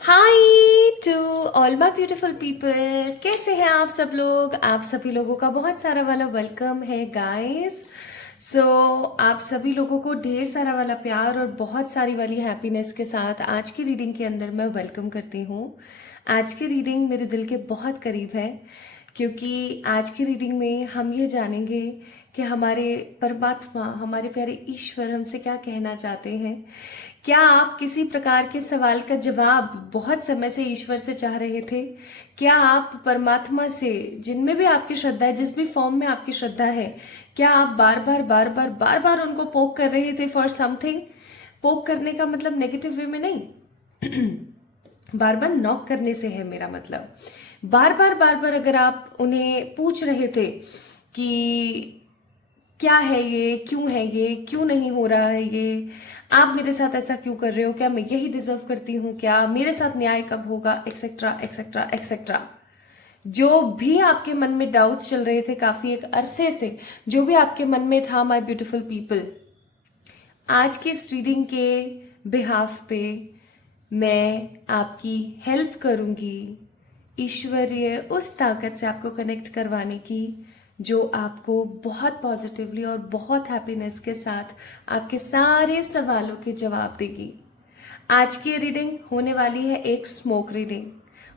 Hi to all my beautiful people. कैसे हैं आप सब लोग? आप सभी लोगों का बहुत सारा वाला वेलकम है गाइस। सो आप सभी लोगों को ढेर सारा वाला प्यार और बहुत सारी वाली हैप्पीनेस के साथ आज की रीडिंग के अंदर मैं वेलकम करती हूँ। आज की रीडिंग मेरे दिल के बहुत करीब है, क्योंकि आज की रीडिंग में हम ये जानेंगे कि हमारे परमात्मा, हमारे प्यारे ईश्वर हमसे क्या कहना चाहते हैं। क्या आप किसी प्रकार के सवाल का जवाब बहुत समय से ईश्वर से चाह रहे थे? क्या आप परमात्मा से, जिनमें भी आपकी श्रद्धा है, जिस भी फॉर्म में आपकी श्रद्धा है, क्या आप बार बार उनको पोक कर रहे थे फॉर समथिंग? पोक करने का मतलब नेगेटिव वे में नहीं, बार बार नॉक करने से है मेरा मतलब। बार बार अगर आप उन्हें पूछ रहे थे कि क्या है ये, क्यों नहीं हो रहा है ये, आप मेरे साथ ऐसा क्यों कर रहे हो, क्या मैं यही डिजर्व करती हूँ, क्या मेरे साथ न्याय कब होगा, एक्सेट्रा एक्सेट्रा एक्सेट्रा। जो भी आपके मन में डाउट्स चल रहे थे काफी एक अरसे से, जो भी आपके मन में था माय ब्यूटीफुल पीपल, आज की इस रीडिंग के बिहाफ पे मैं आपकी हेल्प करूंगी, ईश्वरीय उस ताकत से आपको कनेक्ट करवाने की जो आपको बहुत पॉजिटिवली और बहुत हैप्पीनेस के साथ आपके सारे सवालों के जवाब देगी। आज की रीडिंग होने वाली है एक smoke reading.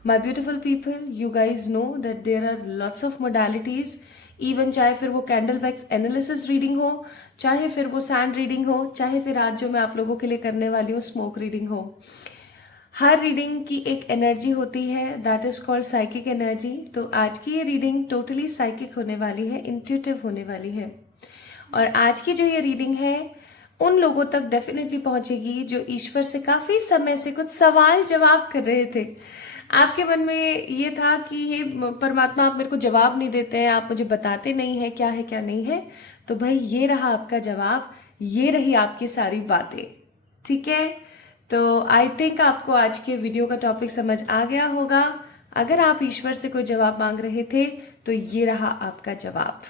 My beautiful people, you guys know that there are lots of modalities. Even चाहे फिर वो कैंडल वैक्स एनालिसिस रीडिंग हो, चाहे फिर वो सैंड रीडिंग हो, चाहे फिर आज जो मैं आप लोगों के लिए करने वाली हूँ स्मोक रीडिंग हो, हर रीडिंग की एक एनर्जी होती है, that is called psychic energy. तो आज की ये रीडिंग टोटली साइकिक होने वाली है, इंट्यूटिव होने वाली है। और आज की जो ये रीडिंग है उन लोगों तक डेफिनेटली पहुंचेगी जो ईश्वर से काफी समय से कुछ सवाल जवाब कर रहे थे। आपके मन में ये था कि ये परमात्मा, आप मेरे को जवाब नहीं देते हैं, आप मुझे बताते नहीं है क्या है क्या नहीं है। तो भाई ये रहा आपका जवाब, ये रही आपकी सारी बातें। ठीक है, तो आई थिंक आपको आज के वीडियो का टॉपिक समझ आ गया होगा। अगर आप ईश्वर से कोई जवाब मांग रहे थे तो ये रहा आपका जवाब।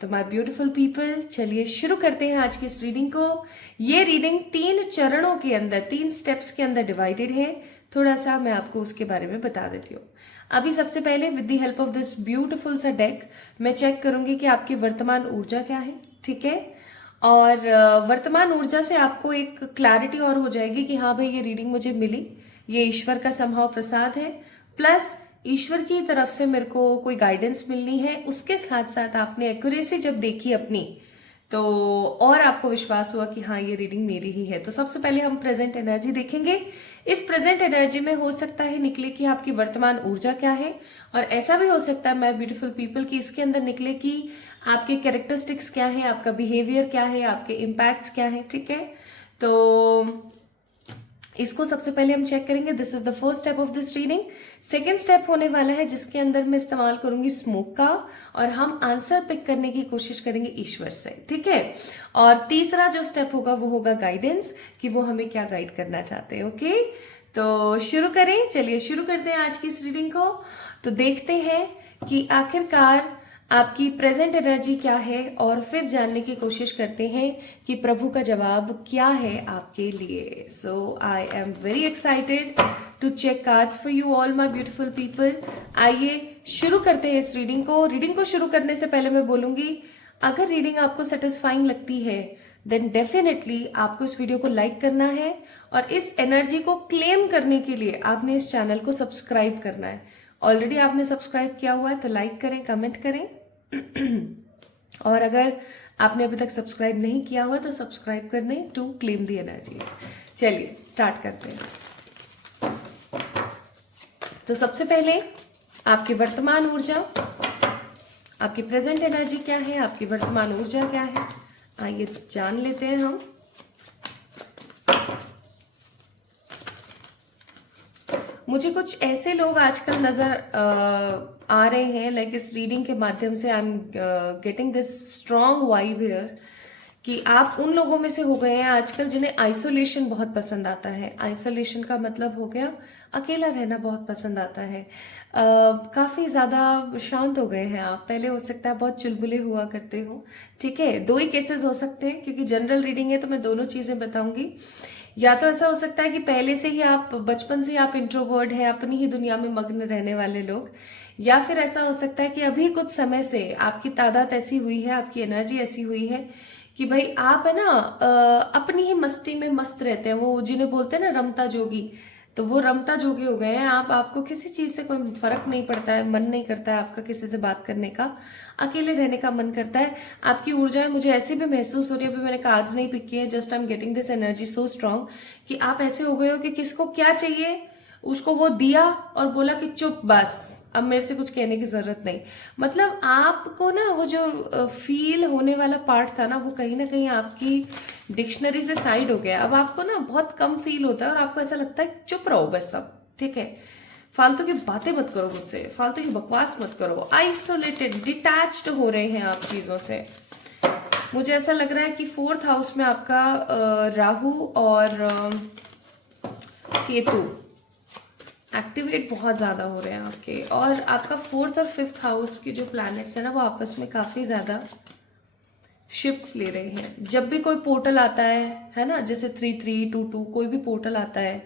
तो माय ब्यूटीफुल पीपल, चलिए शुरू करते हैं आज की इस रीडिंग को। ये रीडिंग 3 चरणों के अंदर, 3 स्टेप्स के अंदर डिवाइडेड है। थोड़ा सा मैं आपको उसके बारे में बता देती हूँ। अभी सबसे पहले with the help of this beautiful सा डेक मैं चेक करूंगी कि आपकी वर्तमान ऊर्जा क्या है। ठीक है, और वर्तमान ऊर्जा से आपको एक क्लैरिटी और हो जाएगी कि हाँ भाई ये रीडिंग मुझे मिली, ये ईश्वर का समहाव प्रसाद है, प्लस ईश्वर की तरफ से मेरे को कोई गाइडेंस मिलनी है। उसके साथ साथ आपने एक्यूरेसी जब देखी अपनी, तो और आपको विश्वास हुआ कि हाँ ये रीडिंग मेरी ही है। तो सबसे पहले हम प्रेजेंट एनर्जी देखेंगे। इस प्रेजेंट एनर्जी में हो सकता है निकले कि आपकी वर्तमान ऊर्जा क्या है, और ऐसा भी हो सकता है माय ब्यूटीफुल पीपल की इसके अंदर निकले कि आपके कैरेक्टरिस्टिक्स क्या है, आपका बिहेवियर क्या है, आपके इम्पैक्ट्स क्या है। ठीक है, तो इसको सबसे पहले हम चेक करेंगे। This is the first step of this reading. Second step होने वाला है जिसके अंदर मैं इस्तेमाल करूंगी स्मोक का, और हम आंसर पिक करने की कोशिश करेंगे ईश्वर से। ठीक है, और तीसरा जो स्टेप होगा वो होगा गाइडेंस, कि वो हमें क्या गाइड करना चाहते हैं। ओके, तो शुरू करें, चलिए शुरू करते हैं आज की इस रीडिंग को। तो देखते हैं कि आखिरकार आपकी प्रेजेंट एनर्जी क्या है, और फिर जानने की कोशिश करते हैं कि प्रभु का जवाब क्या है आपके लिए। So I am very excited to check cards for you all my beautiful people. आइए शुरू करते हैं इस रीडिंग को। रीडिंग को शुरू करने से पहले मैं बोलूंगी, अगर रीडिंग आपको सेटिस्फाइंग लगती है देन डेफिनेटली आपको इस वीडियो को लाइक करना है, और इस एनर्जी को क्लेम करने के लिए आपने इस चैनल को सब्सक्राइब करना है। ऑलरेडी आपने सब्सक्राइब किया हुआ है तो लाइक करें, कमेंट करें, और अगर आपने अभी तक सब्सक्राइब नहीं किया हुआ तो सब्सक्राइब कर दें टू क्लेम दी एनर्जी। चलिए स्टार्ट करते हैं। तो सबसे पहले आपकी वर्तमान ऊर्जा, आपकी प्रेजेंट एनर्जी क्या है, आपकी वर्तमान ऊर्जा क्या है, आइए जान लेते हैं हम। मुझे कुछ ऐसे लोग आजकल नजर आ रहे हैं, लाइक इस रीडिंग के माध्यम से I am getting this strong vibe here, कि आप उन लोगों में से हो गए हैं आजकल जिन्हें आइसोलेशन बहुत पसंद आता है। आइसोलेशन का मतलब हो गया अकेला रहना बहुत पसंद आता है। काफी ज्यादा शांत हो गए हैं आप। पहले हो सकता है बहुत चुलबुले हुआ करते हो। ठीक है, 2 ही केसेस हो सकते हैं, क्योंकि जनरल रीडिंग है तो मैं दोनों चीजें बताऊंगी। या तो ऐसा हो सकता है कि पहले से ही आप बचपन से ही आप इंट्रोवर्ट हैं, अपनी ही दुनिया में मग्न रहने वाले लोग, या फिर ऐसा हो सकता है कि अभी कुछ समय से आपकी तादाद ऐसी हुई है, आपकी एनर्जी ऐसी हुई है कि भाई आप है ना अपनी ही मस्ती में मस्त रहते हैं। वो जिन्हें बोलते हैं ना रमता जोगी, तो वो रमता जोगी हो गए हैं आप। आपको किसी चीज से कोई फर्क नहीं पड़ता है, मन नहीं करता है आपका किसी से बात करने का, अकेले रहने का मन करता है। आपकी ऊर्जाएं मुझे ऐसी भी महसूस हो रही है, अभी मैंने कार्ड्स नहीं पिक किए हैं, just I am getting this energy so strong कि आप ऐसे हो गए हो कि किसको क्या चाहिए उसको वो दिया और बोला कि चुप बस, अब मेरे से कुछ कहने की जरूरत नहीं। मतलब आपको ना वो जो फील होने वाला पार्ट था ना कहीं आपकी डिक्शनरी से साइड हो गया। अब आपको ना बहुत कम फील होता है और आपको ऐसा लगता है चुप रहो बस, सब ठीक है, फालतू की बातें मत करो मुझसे, फालतू की बकवास मत करो। आइसोलेटेड, डिटैच्ड हो रहे हैं आप चीजों से। मुझे ऐसा लग रहा है कि 4th हाउस में आपका राहु और केतु एक्टिवेट बहुत ज्यादा हो रहे हैं आपके, और आपका 4th और 5th हाउस के जो प्लैनेट्स है ना वो आपस में काफी ज्यादा शिफ्ट्स ले रहे हैं। जब भी कोई पोर्टल आता है ना, जैसे 3322 कोई भी पोर्टल आता है,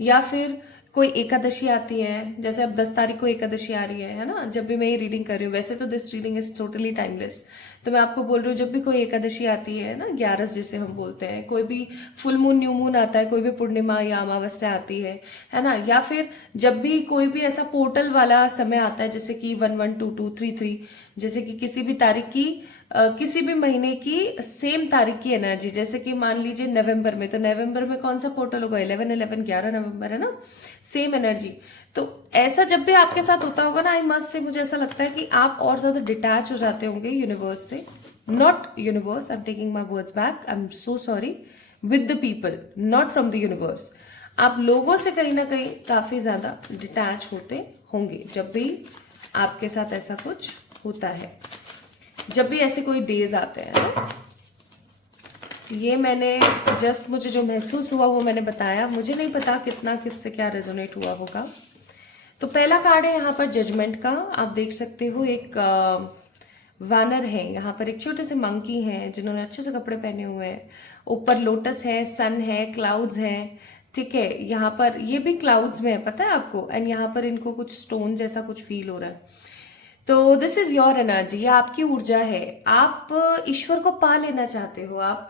या फिर कोई एकादशी आती है, जैसे अब 10 तारीख को एकादशी आ रही है ना, जब भी मैं ये रीडिंग कर रही हूँ, वैसे तो this reading is totally timeless, तो मैं आपको बोल रही हूँ जब भी कोई एकादशी आती है ना, 11 जिसे हम बोलते हैं, कोई भी फुल मून न्यू मून आता है, कोई भी पूर्णिमा या अमावस्या आती है ना, या फिर जब भी कोई भी ऐसा पोर्टल वाला समय आता है, जैसे कि 112233, जैसे कि किसी भी तारीख की किसी भी महीने की सेम तारीख की एनर्जी, जैसे कि मान लीजिए नवंबर में, तो नवंबर में कौन सा पोर्टल होगा, 11 नवंबर है ना, सेम एनर्जी। तो ऐसा जब भी आपके साथ होता होगा ना, आई मस्ट से मुझे ऐसा लगता है कि आप और ज्यादा डिटैच हो जाते होंगे यूनिवर्स से, not universe, I am taking my words back, I am so sorry, with the people, not from the universe. आप लोगों से कहीं ना कहीं काफी ज्यादा डिटैच होते होंगे जब भी आपके साथ ऐसा कुछ होता है, जब भी ऐसे कोई डेज आते हैं ना। ये मैंने जस्ट मुझे जो महसूस हुआ वो मैंने बताया, मुझे नहीं पता कितना किससे क्या रेजोनेट हुआ होगा। तो पहला कार्ड है यहाँ पर जजमेंट का, आप देख सकते हो एक वानर है, यहाँ पर एक छोटे से मंकी हैं जिन्होंने अच्छे से कपड़े पहने हुए हैं, ऊपर लोटस है, सन है, क्लाउड्स हैं, ठीक है, यहाँ पर ये भी क्लाउड्स में है पता है आपको, एंड यहाँ पर इनको कुछ स्टोन जैसा कुछ फील हो रहा है। तो दिस इज योर एनर्जी, ये आपकी ऊर्जा है। आप ईश्वर को पा लेना चाहते हो, आप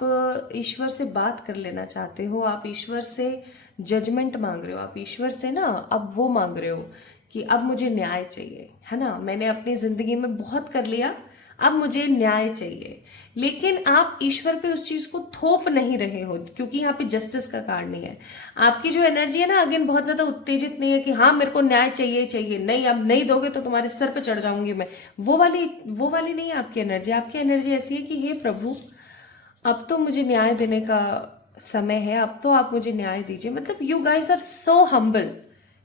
ईश्वर से बात कर लेना चाहते हो, आप ईश्वर से जजमेंट मांग रहे हो, आप ईश्वर से ना अब वो मांग रहे हो कि अब मुझे न्याय चाहिए, है ना, मैंने अपनी जिंदगी में बहुत कर लिया, अब मुझे न्याय चाहिए। लेकिन आप ईश्वर पे उस चीज को थोप नहीं रहे हो, क्योंकि यहाँ पे जस्टिस का कार्ड नहीं है। आपकी जो एनर्जी है ना, अगेन बहुत ज्यादा उत्तेजित नहीं है कि हाँ मेरे को न्याय चाहिए चाहिए, नहीं अब नहीं दोगे तो तुम्हारे सर पे चढ़ जाऊंगी मैं, वो वाली नहीं है आपकी एनर्जी। आपकी एनर्जी ऐसी है कि हे प्रभु अब तो मुझे न्याय देने का समय है, अब तो आप मुझे न्याय दीजिए। मतलब you guys are so humble,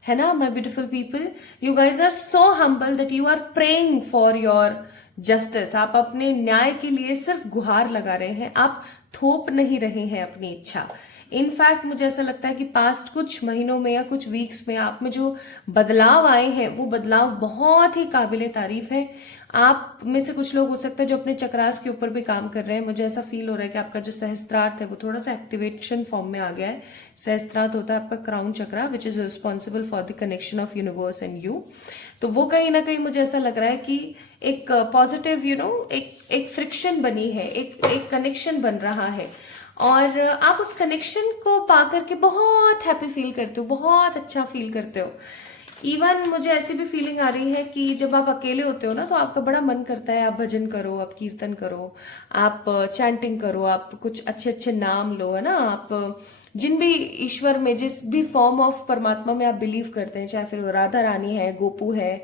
है ना my beautiful people, you guys are so humble that you are praying for your justice. आप अपने न्याय के लिए सिर्फ गुहार लगा रहे हैं, आप थोप नहीं रहे हैं अपनी इच्छा। इनफैक्ट मुझे ऐसा लगता है कि पास्ट कुछ महीनों में या कुछ वीक्स में आप में जो बदलाव आए हैं वो बदलाव बहुत ही काबिले तारीफ है। आप में से कुछ लोग हो सकते हैं जो अपने चक्रास के ऊपर भी काम कर रहे हैं। मुझे ऐसा फील हो रहा है कि आपका जो सहस्त्रार्थ है वो थोड़ा सा एक्टिवेशन फॉर्म में आ गया है। सहस्त्रार्थ होता है आपका crown chakra, which is responsible for the connection of universe and you. तो वो कहीं ना कहीं मुझे ऐसा लग रहा है कि एक पॉजिटिव एक फ्रिक्शन बनी है, एक कनेक्शन बन रहा है, और आप उस कनेक्शन को पा करके बहुत हैप्पी फील करते हो, बहुत अच्छा फील करते हो। इवन मुझे ऐसी भी फीलिंग आ रही है कि जब आप अकेले होते हो ना तो आपका बड़ा मन करता है आप भजन करो, आप कीर्तन करो, आप चैंटिंग करो, आप कुछ अच्छे अच्छे नाम लो, है ना, आप जिन भी ईश्वर में जिस भी फॉर्म ऑफ परमात्मा में आप बिलीव करते हैं, चाहे फिर वो राधा रानी है, गोपू है,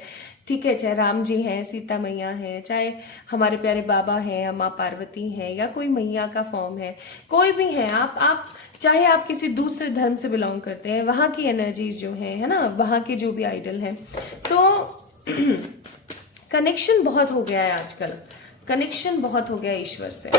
ठीक है, चाहे राम जी हैं, सीता मैया है, चाहे हमारे प्यारे बाबा हैं, माँ पार्वती हैं, या कोई मैया का फॉर्म है, कोई भी है, आप चाहे आप किसी दूसरे धर्म से बिलोंग करते हैं, वहां की एनर्जीज जो है ना, वहां के जो भी आइडल हैं, तो कनेक्शन बहुत हो गया है आजकल, कनेक्शन बहुत हो गया ईश्वर से।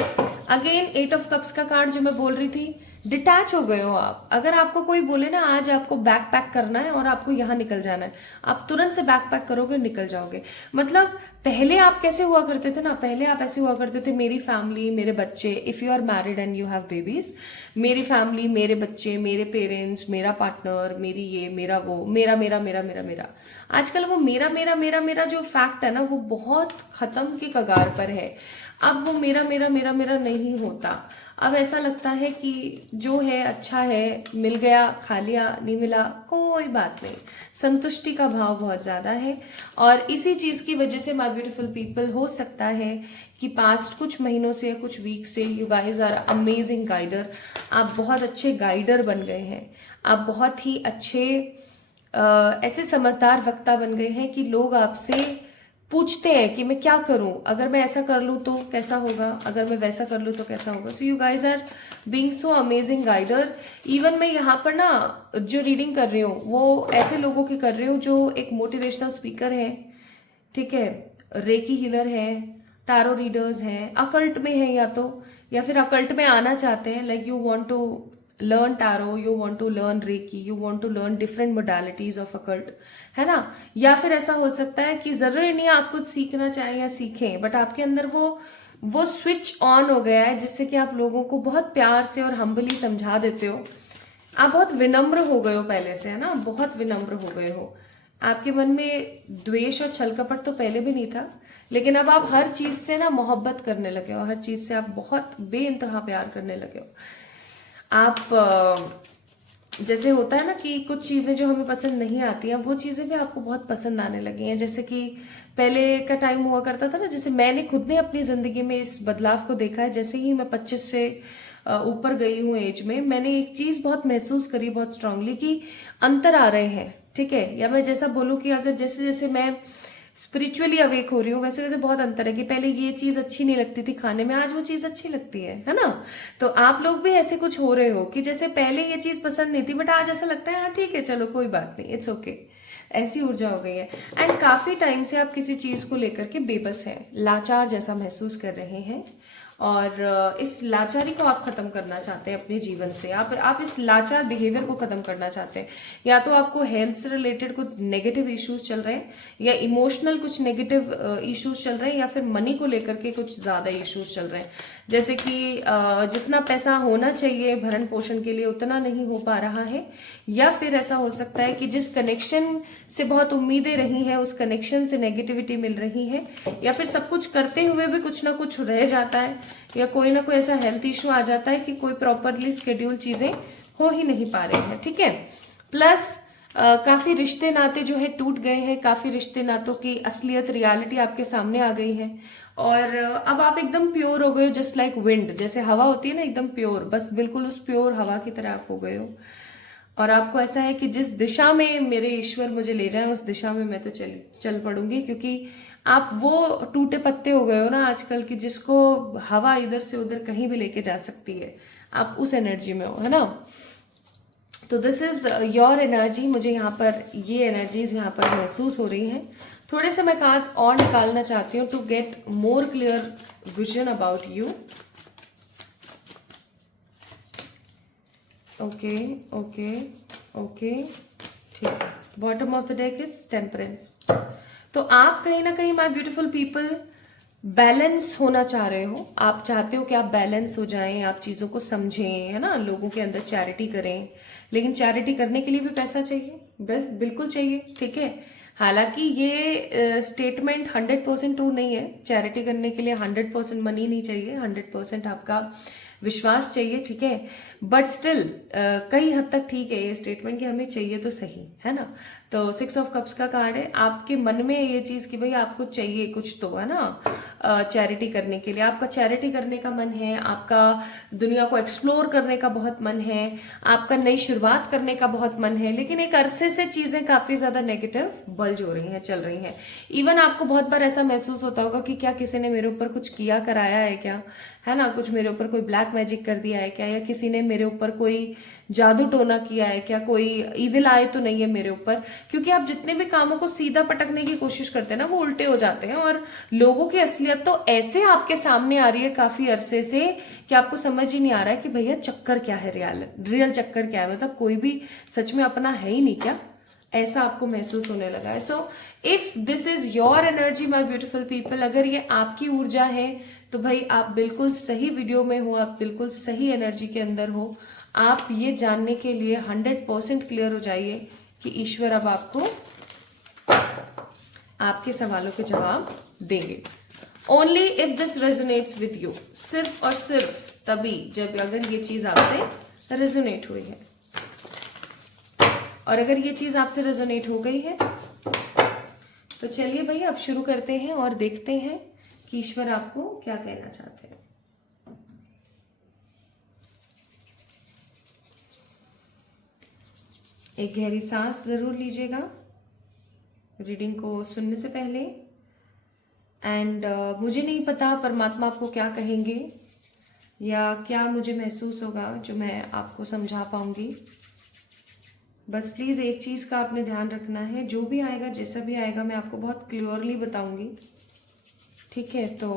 अगेन 8 ऑफ कप्स का कार्ड जो मैं बोल रही थी, डिटैच हो गए हो आप। अगर आपको कोई बोले ना आज आपको बैक पैक करना है और आपको यहाँ निकल जाना है, आप तुरंत से बैक पैक करोगे, निकल जाओगे। मतलब पहले आप कैसे हुआ करते थे ना, पहले आप ऐसे हुआ करते थे, मेरी फैमिली, मेरे बच्चे, if you are married and you have babies, मेरी फैमिली, मेरे बच्चे, मेरे पेरेंट्स, मेरा पार्टनर, मेरी ये, मेरा वो, मेरा मेरा मेरा मेरा मेरा। आजकल वो मेरा मेरा मेरा मेरा जो फैक्ट है ना, वो बहुत खत्म की कगार पर है। अब वो मेरा मेरा मेरा मेरा नहीं होता। अब ऐसा लगता है कि जो है अच्छा है, मिल गया, खा लिया, नहीं मिला कोई बात नहीं। संतुष्टि का भाव बहुत ज़्यादा है और इसी चीज़ की वजह से माय ब्यूटीफुल पीपल, हो सकता है कि पास्ट कुछ महीनों से या कुछ वीक से you guys are amazing guider. आप बहुत अच्छे गाइडर बन गए हैं। आप बहुत ही अच्छे ऐसे समझदार वक्ता बन गए हैं कि लोग आपसे पूछते हैं कि मैं क्या करूं, अगर मैं ऐसा कर लूं तो कैसा होगा, अगर मैं वैसा कर लूं तो कैसा होगा। So you guys are being so amazing guider. Even मैं यहाँ पर ना जो रीडिंग कर रही हूँ वो ऐसे लोगों की कर रही हूँ जो एक मोटिवेशनल स्पीकर है, ठीक है, रेकी हीलर है, टारो रीडर्स हैं, अकल्ट में है या फिर अकल्ट में आना चाहते हैं, like you want to learn tarot, you want to learn Reiki, you want to learn different modalities of occult, है ना। या फिर ऐसा हो सकता है कि जरूरी नहीं आप कुछ सीखना चाहें या सीखें, बट आपके अंदर वो स्विच ऑन हो गया है जिससे कि आप लोगों को बहुत प्यार से और हम्बली समझा देते हो। आप बहुत विनम्र हो गए हो पहले से, है ना, बहुत विनम्र हो गए हो। आपके मन में द्वेष और छल कपट तो पहले भी नहीं था, लेकिन अब आप हर चीज से ना मोहब्बत करने लगे हो, हर चीज से आप बहुत बेइंतहा प्यार करने लगे हो। आप जैसे होता है ना कि कुछ चीज़ें जो हमें पसंद नहीं आती हैं, वो चीज़ें भी आपको बहुत पसंद आने लगी हैं। जैसे कि पहले का टाइम हुआ करता था ना, जैसे मैंने खुद ने अपनी ज़िंदगी में इस बदलाव को देखा है। जैसे ही मैं 25 से ऊपर गई हूँ एज में, मैंने एक चीज़ बहुत महसूस करी बहुत स्ट्रांगली कि अंतर आ रहे हैं, ठीक है। या मैं जैसा बोलूँ कि अगर जैसे जैसे मैं स्पिरिचुअली अवेक हो रही हूँ, वैसे वैसे बहुत अंतर है कि पहले ये चीज़ अच्छी नहीं लगती थी खाने में, आज वो चीज़ अच्छी लगती है ना। तो आप लोग भी ऐसे कुछ हो रहे हो कि जैसे पहले ये चीज़ पसंद नहीं थी, बट आज ऐसा लगता है हाँ ठीक है, चलो कोई बात नहीं, इट्स ओके। ऐसी ऊर्जा हो गई है। एंड काफ़ी टाइम से आप किसी चीज़ को लेकर के बेबस हैं, लाचार जैसा महसूस कर रहे हैं और इस लाचारी को आप खत्म करना चाहते हैं अपने जीवन से। आप इस लाचार बिहेवियर को खत्म करना चाहते हैं। या तो आपको हेल्थ से रिलेटेड कुछ नेगेटिव इश्यूज चल रहे हैं, या इमोशनल कुछ नेगेटिव इश्यूज चल रहे हैं, या फिर मनी को लेकर के कुछ ज्यादा इश्यूज चल रहे हैं। जैसे कि जितना पैसा होना चाहिए भरण पोषण के लिए उतना नहीं हो पा रहा है, या फिर ऐसा हो सकता है कि जिस कनेक्शन से बहुत उम्मीदें रही हैं उस कनेक्शन से नेगेटिविटी मिल रही है, या फिर सब कुछ करते हुए भी कुछ ना कुछ रह जाता है, या कोई ना कोई ऐसा हेल्थ इश्यू आ जाता है कि कोई प्रॉपरली शेड्यूल चीजें हो ही नहीं पा रही हैं, ठीक है। प्लस काफी रिश्ते नाते जो है टूट गए हैं, काफी रिश्ते नातों की असलियत रियलिटी आपके सामने आ गई है और अब आप एकदम प्योर हो गए हो, जस्ट लाइक विंड। जैसे हवा होती है ना एकदम प्योर, बस बिल्कुल उस प्योर हवा की तरह आप हो गए हो। और आपको ऐसा है कि जिस दिशा में मेरे ईश्वर मुझे ले जाए उस दिशा में मैं तो चल पड़ूंगी, क्योंकि आप वो टूटे पत्ते हो गए हो ना आजकल की, जिसको हवा इधर से उधर कहीं भी लेके जा सकती है। आप उस एनर्जी में हो, है ना। तो दिस इज योर एनर्जी। मुझे यहाँ पर ये एनर्जीज यहाँ पर महसूस हो रही हैं। थोड़े से मैं कार्ड्स और निकालना चाहती हूँ to get more clear vision about you. Okay okay okay, ठीक है। Bottom of the deck is temperance. तो आप कहीं ना कहीं माय ब्यूटीफुल पीपल बैलेंस होना चाह रहे हो। आप चाहते हो कि आप बैलेंस हो जाएं, आप चीज़ों को समझें, है ना, लोगों के अंदर चैरिटी करें। लेकिन चैरिटी करने के लिए भी पैसा चाहिए, बस बिल्कुल चाहिए, ठीक है। हालांकि ये स्टेटमेंट 100% ट्रू नहीं है। चैरिटी करने के लिए 100% मनी नहीं चाहिए, 100% आपका विश्वास चाहिए, ठीक है। बट स्टिल कई हद तक ठीक है ये स्टेटमेंट कि हमें चाहिए तो सही, है ना। तो 6 ऑफ कप्स का कार्ड है। आपके मन में ये चीज़ कि भाई आपको चाहिए कुछ तो, है ना, चैरिटी करने के लिए। आपका चैरिटी करने का मन है, आपका दुनिया को एक्सप्लोर करने का बहुत मन है, आपका नई शुरुआत करने का बहुत मन है। लेकिन एक अरसे से चीज़ें काफ़ी ज़्यादा नेगेटिव बल्ज हो रही हैं, चल रही हैं। इवन आपको बहुत बार ऐसा महसूस होता होगा कि क्या किसी ने मेरे ऊपर कुछ किया कराया है क्या, है ना, कुछ मेरे ऊपर कोई ब्लैक ब्लैक मैजिक कर दिया है क्या, या किसी ने मेरे ऊपर कोई जादू टोना किया है क्या, कोई इविल आए तो नहीं है मेरे ऊपर। क्योंकि आप जितने भी कामों को सीधा पटकने की कोशिश करते हैं ना, वो उल्टे हो जाते हैं। और लोगों की असलियत तो ऐसे आपके सामने आ रही है काफी अरसे से कि आपको समझ ही नहीं आ रहा है कि भैया चक्कर क्या है, रियल चक्कर क्या है। मतलब कोई भी सच में अपना है ही नहीं क्या, ऐसा आपको महसूस होने लगा है। So if this is your energy my beautiful people, अगर ये आपकी ऊर्जा है तो भाई आप बिल्कुल सही वीडियो में हो, आप बिल्कुल सही एनर्जी के अंदर हो। आप ये जानने के लिए 100% क्लियर हो जाइए कि ईश्वर अब आपको आपके सवालों के जवाब देंगे। Only if this resonates with you, सिर्फ और सिर्फ तभी जब अगर ये चीज आपसे रेजोनेट हुई है। और अगर ये चीज आपसे रेजोनेट हो गई है तो चलिए भाई अब शुरू करते हैं और देखते हैं कि ईश्वर आपको क्या कहना चाहते हैं। एक गहरी सांस जरूर लीजिएगा रीडिंग को सुनने से पहले। एंड मुझे नहीं पता परमात्मा आपको क्या कहेंगे या क्या मुझे महसूस होगा जो मैं आपको समझा पाऊंगी। बस प्लीज़ एक चीज़ का आपने ध्यान रखना है, जो भी आएगा जैसा भी आएगा मैं आपको बहुत क्लियरली बताऊंगी, ठीक है। तो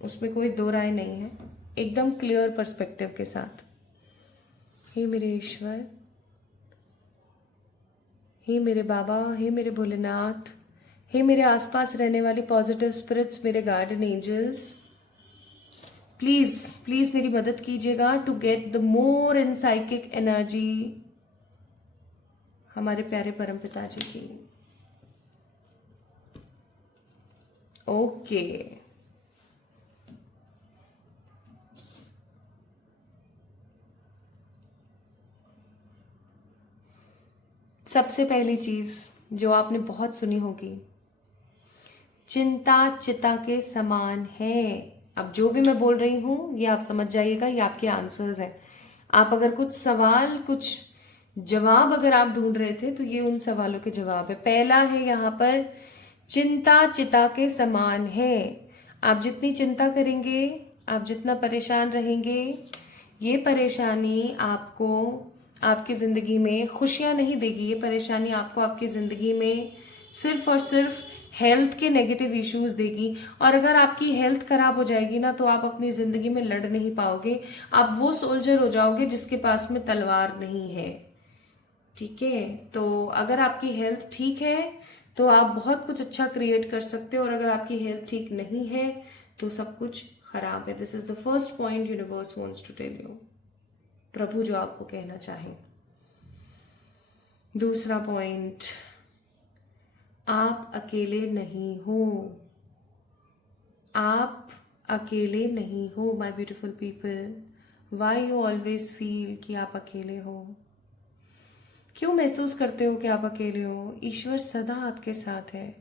उसमें कोई दो राय नहीं है, एकदम क्लियर पर्सपेक्टिव के साथ। हे मेरे ईश्वर, हे मेरे बाबा, हे मेरे भोलेनाथ, हे मेरे आसपास रहने वाली पॉजिटिव स्पिरिट्स, मेरे गार्डन एंजल्स, प्लीज प्लीज मेरी मदद कीजिएगा to get the more in psychic energy हमारे प्यारे परम पिताजी की। ओके सबसे पहली चीज जो आपने बहुत सुनी होगी, चिंता चिता के समान है। अब जो भी मैं बोल रही हूं ये आप समझ जाइएगा, ये आपके आंसर्स हैं। आप अगर कुछ सवाल, कुछ जवाब अगर आप ढूंढ रहे थे तो ये उन सवालों के जवाब है। पहला है यहाँ पर, चिंता चिता के समान है। आप जितनी चिंता करेंगे, आप जितना परेशान रहेंगे, ये परेशानी आपको आपकी जिंदगी में खुशियां नहीं देगी। ये परेशानी आपको आपकी जिंदगी में सिर्फ और सिर्फ हेल्थ के नेगेटिव इश्यूज देगी। और अगर आपकी हेल्थ खराब हो जाएगी ना तो आप अपनी जिंदगी में लड़ नहीं पाओगे। आप वो सोल्जर हो जाओगे जिसके पास में तलवार नहीं है, ठीक है। तो अगर आपकी हेल्थ ठीक है तो आप बहुत कुछ अच्छा क्रिएट कर सकते हो, और अगर आपकी हेल्थ ठीक नहीं है तो सब कुछ खराब है। This is the first point universe wants to tell you, प्रभु जो आपको कहना चाहे। दूसरा पॉइंट, आप अकेले नहीं हो। आप अकेले नहीं हो my beautiful people. Why you always feel कि आप अकेले हो? क्यों महसूस करते हो कि आप अकेले हो? ईश्वर सदा आपके साथ है।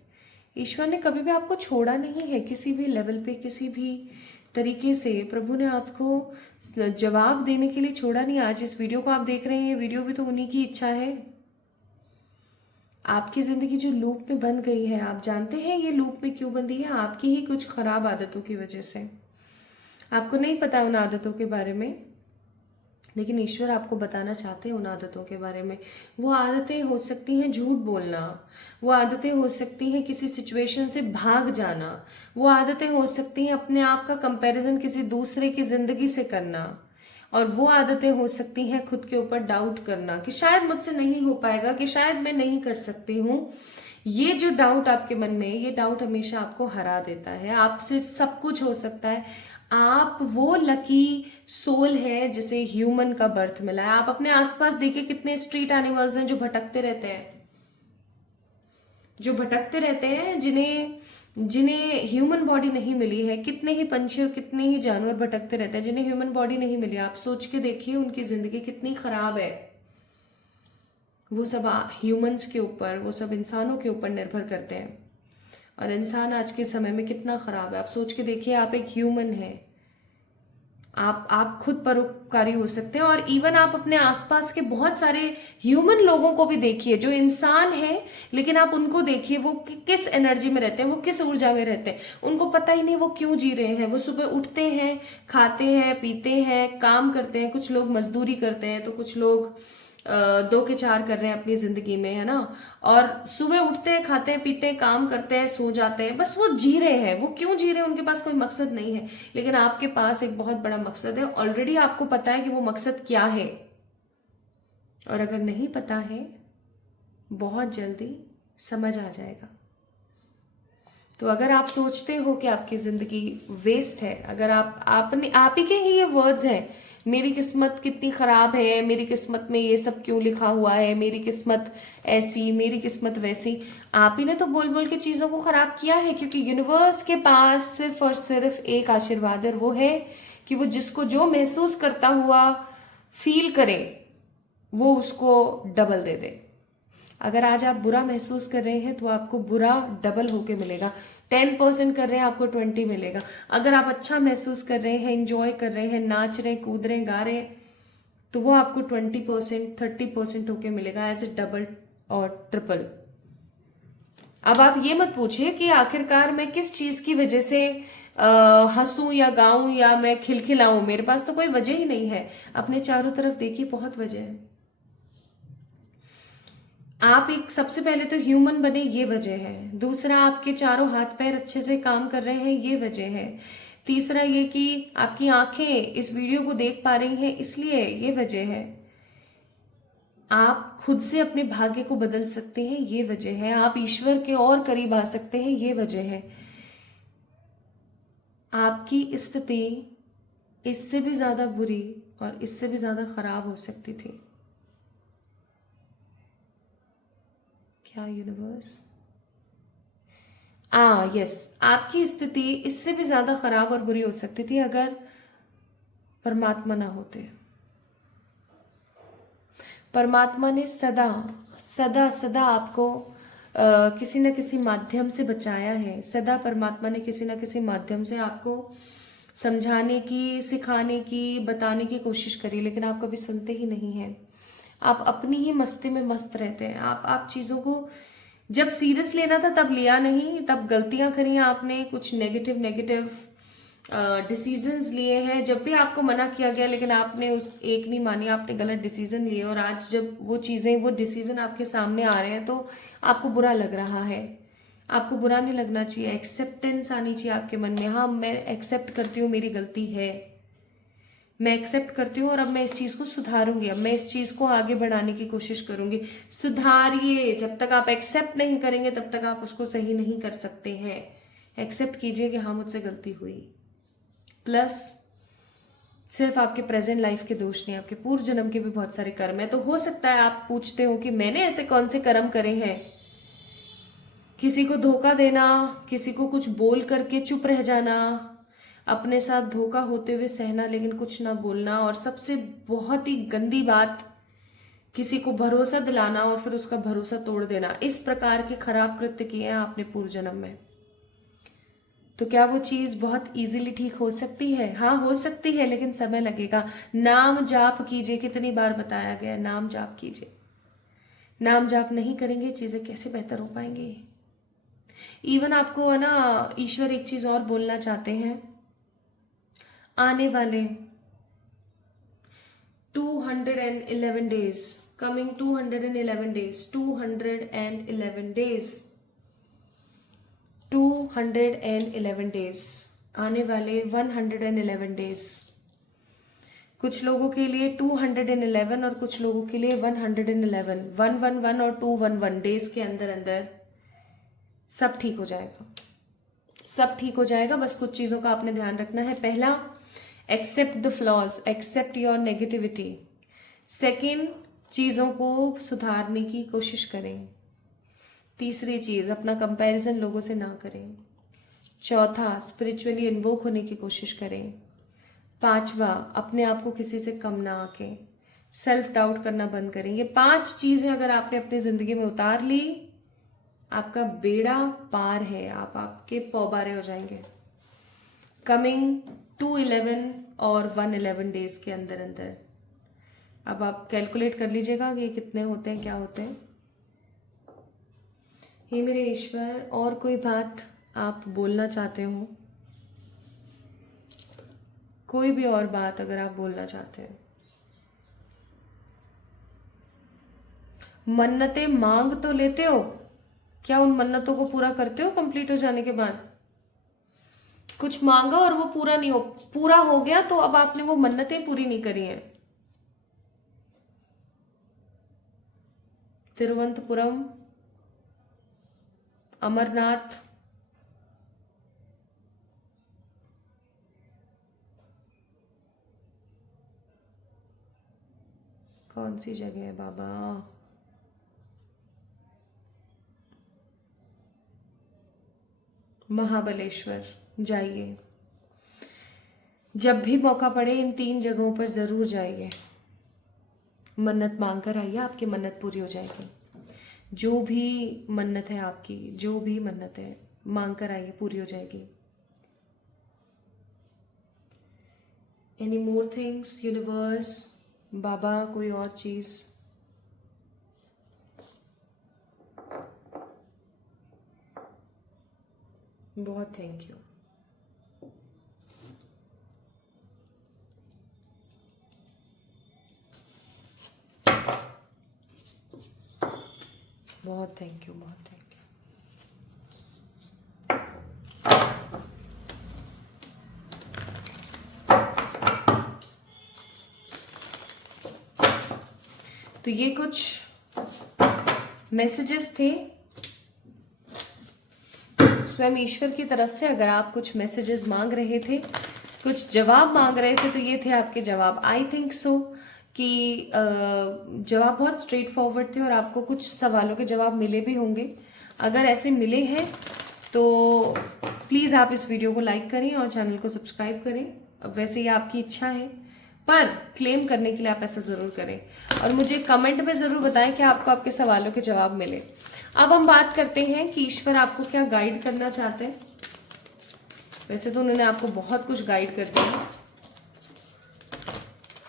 ईश्वर ने कभी भी आपको छोड़ा नहीं है, किसी भी लेवल पे, किसी भी तरीके से प्रभु ने आपको जवाब देने के लिए छोड़ा नहीं। आज इस वीडियो को आप देख रहे हैं, ये वीडियो भी तो उन्हीं की इच्छा है। आपकी जिंदगी जो लूप में बन गई है, आप जानते हैं ये लूप में क्यों बंधी है? आपकी ही कुछ खराब आदतों की वजह से। आपको नहीं पता उन आदतों के बारे में, लेकिन ईश्वर आपको बताना चाहते हैं उन आदतों के बारे में। वो आदतें हो सकती हैं झूठ बोलना, वो आदतें हो सकती हैं किसी सिचुएशन से भाग जाना, वो आदतें हो सकती हैं अपने आप का कंपैरिजन किसी दूसरे की जिंदगी से करना, और वो आदतें हो सकती हैं खुद के ऊपर डाउट करना कि शायद मुझसे नहीं हो पाएगा, कि शायद मैं नहीं कर सकती हूँ। ये जो डाउट आपके मन में, ये डाउट हमेशा आपको हरा देता है। आपसे सब कुछ हो सकता है। आप वो लकी सोल है जिसे ह्यूमन का बर्थ मिला है। आप अपने आसपास देखिए कितने स्ट्रीट एनिमल्स हैं जो भटकते रहते हैं, जिन्हें ह्यूमन बॉडी नहीं मिली है। कितने ही पंछी और कितने ही जानवर भटकते रहते हैं जिन्हें ह्यूमन बॉडी नहीं मिली। आप सोच के देखिए उनकी जिंदगी कितनी खराब है। वो सब ह्यूमंस के ऊपर, वो सब इंसानों के ऊपर निर्भर करते हैं, और इंसान आज के समय में कितना खराब है। आप सोच के देखिए, आप एक ह्यूमन है, आप खुद परोपकारी हो सकते हैं। और इवन आप अपने आसपास के बहुत सारे ह्यूमन लोगों को भी देखिए, जो इंसान है लेकिन आप उनको देखिए, वो किस एनर्जी में रहते हैं, वो किस ऊर्जा में रहते हैं, उनको पता ही नहीं वो क्यों जी रहे हैं। वो सुबह उठते हैं, खाते हैं, पीते हैं, काम करते हैं, कुछ लोग मजदूरी करते हैं तो कुछ लोग 2 के 4 कर रहे हैं अपनी जिंदगी में, है ना। और सुबह उठते हैं, खाते हैं, पीते हैं, काम करते हैं, सो जाते हैं, बस वो जी रहे हैं। वो क्यों जी रहे हैं, उनके पास कोई मकसद नहीं है। लेकिन आपके पास एक बहुत बड़ा मकसद है, ऑलरेडी आपको पता है कि वो मकसद क्या है। और अगर नहीं पता है, बहुत जल्दी समझ आ जाएगा। तो अगर आप सोचते हो कि आपकी जिंदगी वेस्ट है, अगर आप ही के ही ये वर्ड्स हैं, मेरी किस्मत कितनी खराब है, मेरी किस्मत में ये सब क्यों लिखा हुआ है, मेरी किस्मत ऐसी, मेरी किस्मत वैसी, आप ही ने तो बोल बोल के चीजों को खराब किया है। क्योंकि यूनिवर्स के पास सिर्फ और सिर्फ एक आशीर्वाद है, वो है कि वो जिसको जो महसूस करता हुआ फील करे, वो उसको डबल दे दे। अगर आज आप बुरा महसूस कर रहे हैं तो आपको बुरा डबल होके मिलेगा। 10% कर रहे हैं, आपको 20 मिलेगा। अगर आप अच्छा महसूस कर रहे हैं, इंजॉय कर रहे हैं, नाच रहे हैं, कूद रहे हैं, गा रहे हैं, तो वो आपको 20%, 30% होके मिलेगा एज ए डबल और ट्रिपल। अब आप ये मत पूछिए कि आखिरकार मैं किस चीज की वजह से हंसूं या गाऊं या मैं खिलखिलाऊं। मेरे पास तो कोई वजह ही नहीं है। अपने चारों तरफ देखिए, बहुत वजह है। आप एक सबसे पहले तो ह्यूमन बने, ये वजह है। दूसरा, आपके चारों हाथ पैर अच्छे से काम कर रहे हैं, ये वजह है। तीसरा ये कि आपकी आंखें इस वीडियो को देख पा रही हैं, इसलिए ये वजह है। आप खुद से अपने भाग्य को बदल सकते हैं, ये वजह है। आप ईश्वर के और करीब आ सकते हैं, ये वजह है। आपकी स्थिति इससे भी ज्यादा बुरी और इससे भी ज्यादा खराब हो सकती थी। क्या यूनिवर्स? यस, आपकी स्थिति इससे भी ज्यादा खराब और बुरी हो सकती थी अगर परमात्मा ना होते। परमात्मा ने सदा सदा सदा आपको किसी न किसी माध्यम से बचाया है। सदा परमात्मा ने किसी न किसी माध्यम से आपको समझाने की, सिखाने की, बताने की कोशिश करी, लेकिन आप कभी सुनते ही नहीं हैं। आप अपनी ही मस्ती में मस्त रहते हैं। आप चीज़ों को जब सीरियस लेना था तब लिया नहीं, तब गलतियां करी आपने, कुछ नेगेटिव नेगेटिव डिसीजंस लिए हैं। जब भी आपको मना किया गया लेकिन आपने उस एक नहीं मानी, आपने गलत डिसीजन लिए। और आज जब वो चीज़ें, वो डिसीजन आपके सामने आ रहे हैं तो आपको बुरा लग रहा है। आपको बुरा नहीं लगना चाहिए, एक्सेप्टेंस आनी चाहिए आपके मन में। हाँ, मैं एक्सेप्ट करती हूँ, मेरी गलती है, मैं एक्सेप्ट करती हूँ और अब मैं इस चीज़ को सुधारूंगी, अब मैं इस चीज़ को आगे बढ़ाने की कोशिश करूंगी। सुधारिए। जब तक आप एक्सेप्ट नहीं करेंगे तब तक आप उसको सही नहीं कर सकते हैं। एक्सेप्ट कीजिए कि हाँ, मुझसे गलती हुई। प्लस सिर्फ आपके प्रेजेंट लाइफ के दोष नहीं, आपके पूर्व जन्म के भी बहुत सारे कर्म है। तो हो सकता है आप पूछते हो कि मैंने ऐसे कौन से कर्म करे हैं। किसी को धोखा देना, किसी को कुछ बोल करके चुप रह जाना, अपने साथ धोखा होते हुए सहना लेकिन कुछ ना बोलना, और सबसे बहुत ही गंदी बात, किसी को भरोसा दिलाना और फिर उसका भरोसा तोड़ देना। इस प्रकार के खराब कृत्य किए हैं आपने पूर्व जन्म में। तो क्या वो चीज बहुत इजीली ठीक हो सकती है? हाँ, हो सकती है, लेकिन समय लगेगा। नाम जाप कीजिए, कितनी बार बताया गया, नाम जाप कीजिए। नाम जाप नहीं करेंगे, चीजें कैसे बेहतर हो पाएंगी? इवन आपको है ना, ईश्वर एक चीज और बोलना चाहते हैं। आने वाले 211 days, coming 211 days, 211 days, 211 days, आने वाले 111 डेज। कुछ लोगों के लिए 211 और कुछ लोगों के लिए 111, 111 और 211 डेज के अंदर अंदर सब ठीक हो जाएगा। सब ठीक हो जाएगा। बस कुछ चीजों का आपने ध्यान रखना है। पहला, accept the flaws, accept your negativity. Second, चीजों को सुधारने की कोशिश करें। तीसरी चीज, अपना कंपैरिजन लोगों से ना करें। चौथा, स्पिरिचुअली इन्वोक होने की कोशिश करें। पांचवा, अपने आप को किसी से कम ना आके, सेल्फ डाउट करना बंद करें। ये 5 चीजें अगर आपने अपनी जिंदगी में उतार ली, आपका बेड़ा पार है। आप आपके पौबारे हो जाएंगे। कमिंग 211 और 111 डेज के अंदर अंदर। अब आप कैलकुलेट कर लीजिएगा कि ये कितने होते हैं, क्या होते हैं। हे मेरे ईश्वर, और कोई बात आप बोलना चाहते हो, कोई भी और बात अगर आप बोलना चाहते हैं। मन्नतें मांग तो लेते हो, क्या उन मन्नतों को पूरा करते हो कंप्लीट हो जाने के बाद? कुछ मांगा और वो पूरा हो गया, तो अब आपने वो मन्नतें पूरी नहीं करी हैं। तिरुवनंतपुरम, अमरनाथ, कौन सी जगह है बाबा? महाबलेश्वर जाइए, जब भी मौका पड़े इन 3 जगहों पर जरूर जाइए। मन्नत मांग कर आइए, आपकी मन्नत पूरी हो जाएगी। जो भी मन्नत है आपकी, जो भी मन्नत है मांग कर आइए, पूरी हो जाएगी। एनी मोर थिंग्स यूनिवर्स, बाबा, कोई और चीज? बहुत थैंक यू। बहुत थैंक यू, बहुत थैंक यू। तो ये कुछ मैसेजेस थे स्वयं ईश्वर की तरफ से। अगर आप कुछ मैसेजेस मांग रहे थे, कुछ जवाब मांग रहे थे, तो ये थे आपके जवाब। आई थिंक सो कि जवाब बहुत स्ट्रेट फॉरवर्ड थे और आपको कुछ सवालों के जवाब मिले भी होंगे। अगर ऐसे मिले हैं तो प्लीज़ आप इस वीडियो को लाइक करें और चैनल को सब्सक्राइब करें। वैसे ये आपकी इच्छा है, पर क्लेम करने के लिए आप ऐसा ज़रूर करें और मुझे कमेंट में ज़रूर बताएं कि आपको आपके सवालों के जवाब मिले। अब हम बात करते हैं कि ईश्वर आपको क्या गाइड करना चाहते हैं। वैसे तो उन्होंने आपको बहुत कुछ गाइड कर दिया।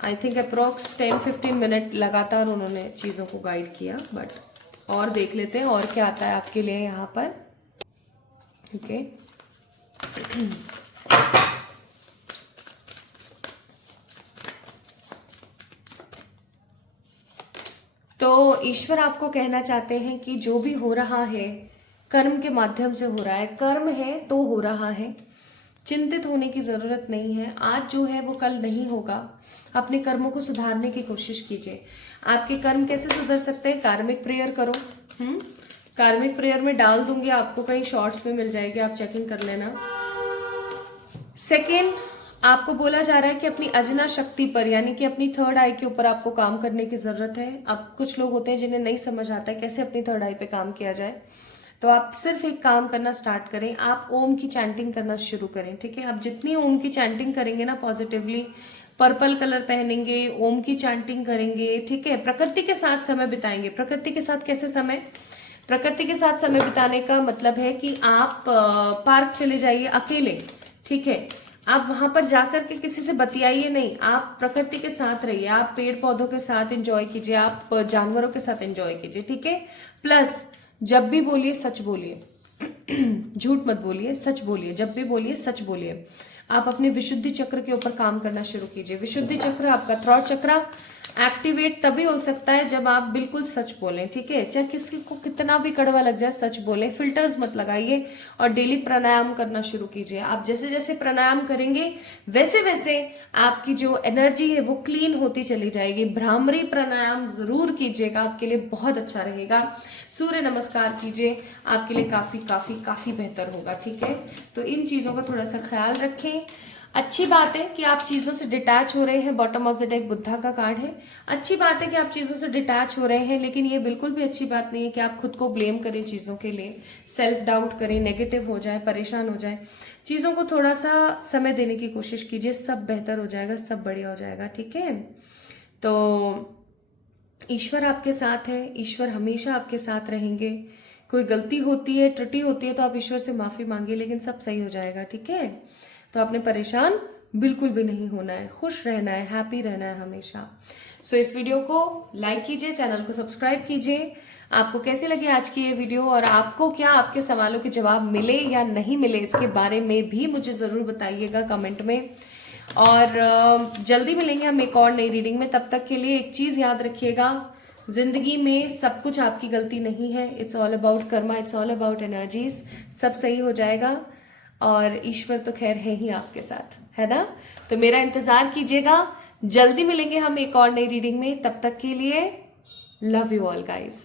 आई थिंक अप्रॉक्स 10-15 मिनट लगातार उन्होंने चीज़ों को गाइड किया, बट और देख लेते हैं और क्या आता है आपके लिए यहाँ पर। ओके तो ईश्वर आपको कहना चाहते हैं कि जो भी हो रहा है कर्म के माध्यम से हो रहा है। कर्म है तो हो रहा है, चिंतित होने की जरूरत नहीं है। आज जो है वो कल नहीं होगा। अपने कर्मों को सुधारने की कोशिश कीजिए। आपके कर्म कैसे सुधर सकते हैं? कार्मिक प्रेयर करो। कार्मिक प्रेयर में डाल दूंगी, आपको कहीं शॉर्ट्स में मिल जाएगी, आप चेकिंग कर लेना। सेकेंड, आपको बोला जा रहा है कि अपनी अजना शक्ति पर, यानी कि अपनी थर्ड आई के ऊपर आपको काम करने की जरूरत है। अब कुछ लोग होते हैं जिन्हें नहीं समझ आता है कैसे अपनी थर्ड आई पे काम किया जाए, तो आप सिर्फ एक काम करना स्टार्ट करें। आप ओम की चैंटिंग करना शुरू करें, ठीक है? आप जितनी ओम की चैंटिंग करेंगे ना पॉजिटिवली, पर्पल कलर पहनेंगे, ओम की चैंटिंग करेंगे, ठीक है? प्रकृति के साथ समय बिताएंगे। प्रकृति के साथ कैसे समय? प्रकृति के साथ समय बिताने का मतलब है कि आप पार्क चले जाइए अकेले, ठीक है? आप वहां पर जाकर के किसी से बतियाइए नहीं, आप प्रकृति के साथ रहिए। आप पेड़ पौधों के साथ एंजॉय कीजिए, आप जानवरों के साथ एंजॉय कीजिए, ठीक है? प्लस जब भी बोलिए सच बोलिए, झूठ मत बोलिए, सच बोलिए। जब भी बोलिए सच बोलिए। आप अपने विशुद्धि चक्र के ऊपर काम करना शुरू कीजिए। विशुद्धि चक्र, आपका थ्रॉट चक्र एक्टिवेट तभी हो सकता है जब आप बिल्कुल सच बोलें, ठीक है? चाहे किसी को कितना भी कड़वा लग जाए, सच बोलें, फिल्टर्स मत लगाइए और डेली प्राणायाम करना शुरू कीजिए। आप जैसे जैसे प्राणायाम करेंगे वैसे वैसे आपकी जो एनर्जी है वो क्लीन होती चली जाएगी। भ्रामरी प्राणायाम जरूर कीजिएगा, आपके लिए बहुत अच्छा रहेगा। सूर्य नमस्कार कीजिए, आपके लिए काफी काफी काफी बेहतर होगा, ठीक है? तो इन चीजों का थोड़ा सा ख्याल रखें। अच्छी बात है कि आप चीजों से डिटैच हो रहे हैं। Bottom of the deck Buddha का कार्ड है। अच्छी बात है कि आप चीजों से डिटैच हो रहे हैं, लेकिन ये बिल्कुल भी अच्छी बात नहीं है कि आप खुद को ब्लेम करें चीजों के लिए, सेल्फ डाउट करें, नेगेटिव हो जाए, परेशान हो जाए। चीजों को थोड़ा सा समय देने की कोशिश कीजिए, सब बेहतर हो जाएगा, सब बढ़िया हो जाएगा, ठीक है? तो ईश्वर आपके साथ है, ईश्वर हमेशा आपके साथ रहेंगे। कोई गलती होती है, त्रुटि होती है तो आप ईश्वर से माफी मांगिए, लेकिन सब सही हो जाएगा, ठीक है? तो आपने परेशान बिल्कुल भी नहीं होना है, खुश रहना है, हैप्पी रहना है हमेशा। सो इस वीडियो को लाइक कीजिए, चैनल को सब्सक्राइब कीजिए। आपको कैसी लगी आज की ये वीडियो, और आपको क्या आपके सवालों के जवाब मिले या नहीं मिले इसके बारे में भी मुझे ज़रूर बताइएगा कमेंट में। और जल्दी मिलेंगे हम एक और नई रीडिंग में। तब तक के लिए एक चीज़ याद रखिएगा, जिंदगी में सब कुछ आपकी गलती नहीं है। It's all about Karma, it's all about energies. सब सही हो जाएगा और ईश्वर तो खैर है ही आपके साथ, है ना। तो मेरा इंतज़ार कीजिएगा, जल्दी मिलेंगे हम एक और नई रीडिंग में। तब तक के लिए लव यू ऑल गाइज।